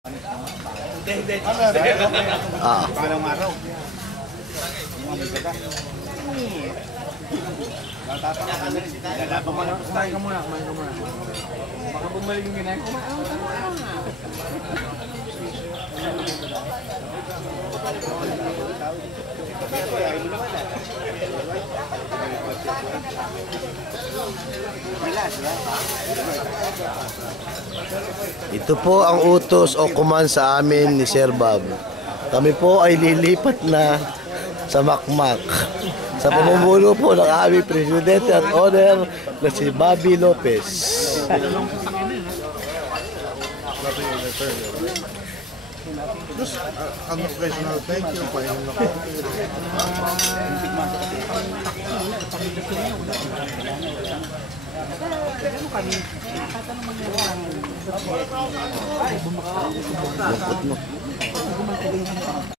Hindi. Parang araw. Kumain ka muna. Baka bumalik yung ginay. Ito po ang utos o command sa amin ni Sir Bob. Kami po ay lilipat na sa Makmak sa pamumuno po ng aming presidente at owner na si Bobby Lopez. Just an occasional thank you pa yun ako. Lungkot mo.